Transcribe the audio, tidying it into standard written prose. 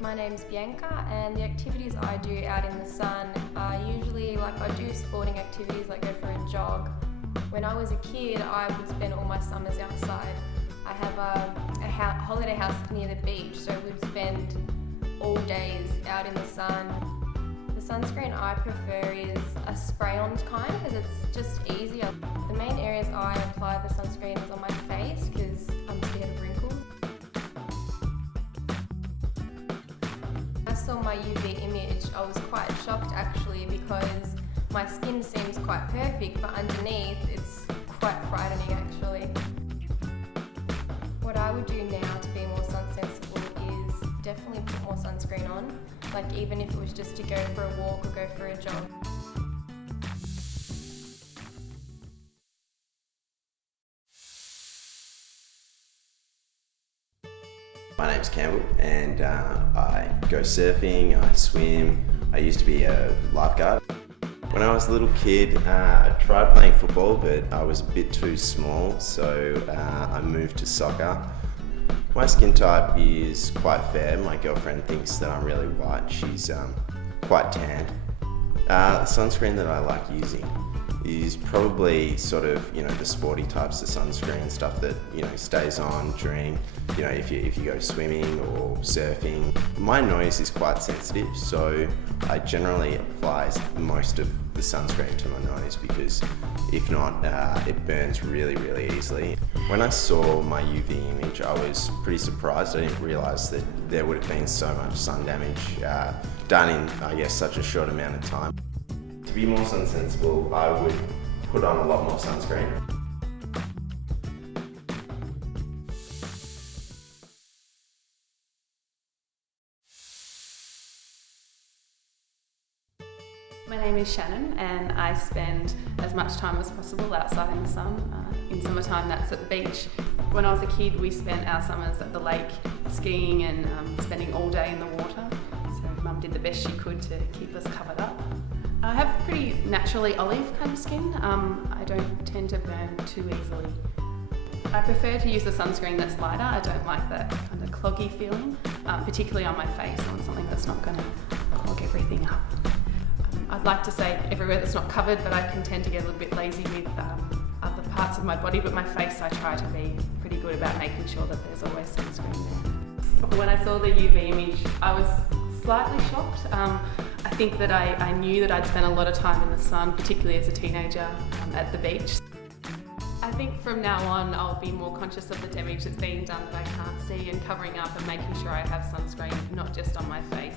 My name's Bianca, and the activities I do out in the sun are usually I do sporting activities like go for a jog. When I was a kid, I would spend all my summers outside. I have a holiday house near the beach, so we'd spend all days out in the sun. The sunscreen I prefer is a spray-on kind because it's just easier. The main areas I apply the sunscreen is on my face because I'm scared of wrinkles. When I saw my UV image, I was quite shocked actually because my skin seems quite perfect, but underneath it's quite frightening actually. What I would do now to be more sun sensible is definitely put more sunscreen on, even if it was just to go for a walk or go for a jog. My name's Campbell and I go surfing, I swim, I used to be a lifeguard. When I was a little kid, I tried playing football, but I was a bit too small, so I moved to soccer. My skin type is quite fair. My girlfriend thinks that I'm really white. She's quite tanned. The sunscreen that I like using is probably the sporty types of sunscreen, stuff that stays on during if you go swimming or surfing. My nose is quite sensitive, so I generally apply most of the sunscreen to my nose because if not, it burns really easily. When I saw my UV image, I was pretty surprised. I didn't realise that there would have been so much sun damage done in, such a short amount of time. To be more sun sensible, I would put on a lot more sunscreen. My name is Shannon and I spend as much time as possible outside in the sun. In summertime that's at the beach. When I was a kid we spent our summers at the lake skiing and spending all day in the water. So Mum did the best she could to keep us covered up. I have pretty naturally olive kind of skin. I don't tend to burn too easily. I prefer to use the sunscreen that's lighter. I don't like that kind of cloggy feeling, particularly on my face. I want something that's not going to clog everything up. I'd like to say everywhere that's not covered, but I can tend to get a little bit lazy with other parts of my body, but my face I try to be pretty good about making sure that there's always sunscreen there. When I saw the UV image, I was slightly shocked. I think that I knew that I'd spent a lot of time in the sun, particularly as a teenager at the beach. I think from now on I'll be more conscious of the damage that's being done that I can't see and covering up and making sure I have sunscreen not just on my face